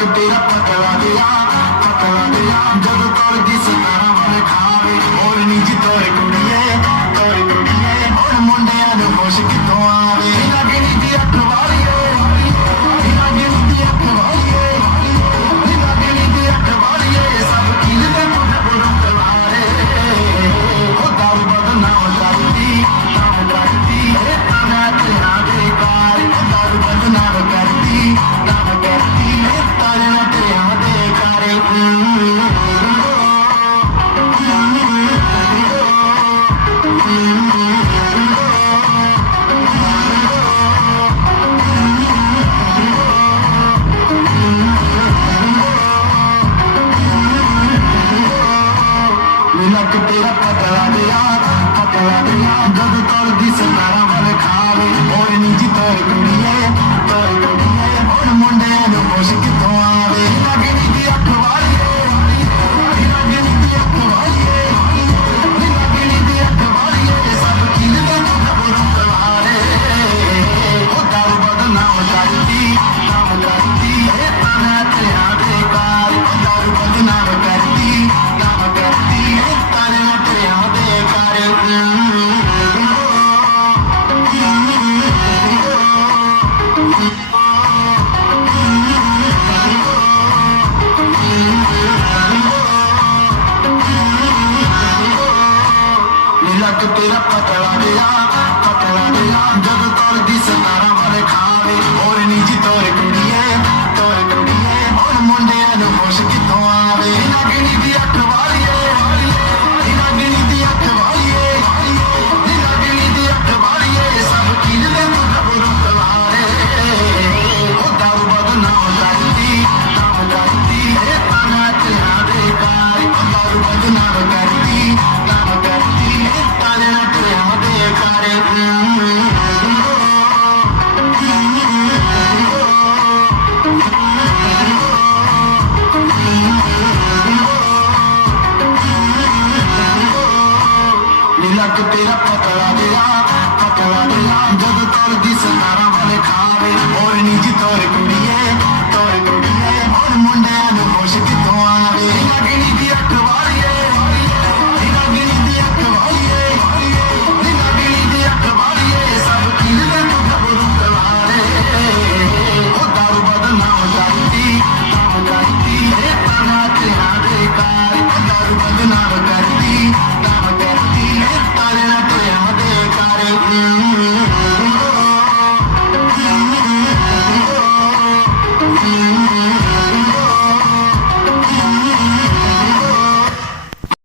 ਲੱਕ ਤੇਰਾ ਪਤਲਾ ਗਿਆ ਜਦੋਂ ਕਰਦੀ ਸਤਾਰਾਂ ਵਾਲੇ ਖਾਵੇ ਹੋਰ ਨੀ ਜੀ ਤੋਰੇ ਕੁੜੀਏ ਹੁਣ ਮੁੰਡਿਆਂ ਨੂੰ ਖੁਸ਼ ਕਿੱਥੋਂ ਆਵੇ ਲੱਗਣੀ ਦੀ ਅੱਖ ਵਾਲੀਏ ਲੱਗਣੀ ਦੀ ਅੱਖ ਵਾਲੀਏ ਸਭ ਕੀਲ ਦੇ ਮੁੰਡੇ ਕਲਾਰੇ ਉਹ ਦਾਰੂ ਬਦਨਾਮ ਕਰਦੀ ਤਾਨਾ ਤੇਰਾ ਬੇਕਾਰ ਦਾਰੂ ਬਦਨਾਮ ਕਰਦੀ ਤਾਨਾ ਤੇਰਾ ਬੇਕਾਰ ਲੱਕ ਤੇਰਾ ਪਤਲਾ ਗਿਆ ਜਦੋਂ ਕਰਦੀ ਸਤਾਰਾਂ ਵਾਲੇ ਖਾਵੇ ਹੋਰ ਨੀ ਜੀ ਤੋਰੇ ਕੁੜੀਏ ਹੁਣ ਮੁੰਡਿਆਂ ਨੂੰ ਖੁਸ਼ ਕਿੱਥੋਂ ਆਵੇ ਲੱਗਣੀ ਦੀ ਅੱਖ ਵਾਲੀਏ ਸਭ ਕੀਲ ਦੇ ਮੁੰਡੇ ਕਲਾਰੇ ਉਹ ਦਾਰੂ ਬਦਨਾਮ ਕਰਦੀ ਤਾਨਾ ਤੇਰਾ ਬੇਕਾਰ ਦਾਰੂ ਬਦਨਾਮ ਕਰਦੀ ਤਾਨਾ ਤੇਰਾ ਬੇਕਾਰ ਲੱਕ ਤੇਰਾ ਪਤਲਾ ਗਿਆ ਜਦੋਂ ਕਰਦੀ ਸਤਾਰਾਂ ਵਾਲੇ ਖਾਵੇ ਹੋਰ ਨੀ ਜੀ ਤੋਰੇ ਕੁੜੀਏ ਹੁਣ ਮੁੰਡਿਆਂ ਨੂੰ ਖੁਸ਼ ਕਿੱਥੋਂ ਆਵੇ ਲੱਗਣੀ ਦੀ ਅੱਖ ਵਾਲੀਏ ਸਭ ਕੀਲ ਦੇ ਮੁੰਡੇ ਕਲਾਰੇ ਉਹ ਦਾਰੂ ਬਦਨਾਮ ਕਰਦੀ ਤਾਨਾ ਤੇਰਾ ਬੇਕਾਰ ਦਾਰੂ ਬਦਨਾਮ ਕਰਦੀ ਤਾਨਾ ਤੇਰਾ ਬੇਕਾਰ ਲੱਕ ਤੇਰਾ ਪਤਲਾ ਗਿਆ ਜਦੋਂ ਕਰਦੀ ਸਤਾਰਾਂ ਵਾਲੇ ਖਾਵੇ ਹੋਰ ਨੀ ਜੀ ਤੋਰੇ ਕੁੜੀ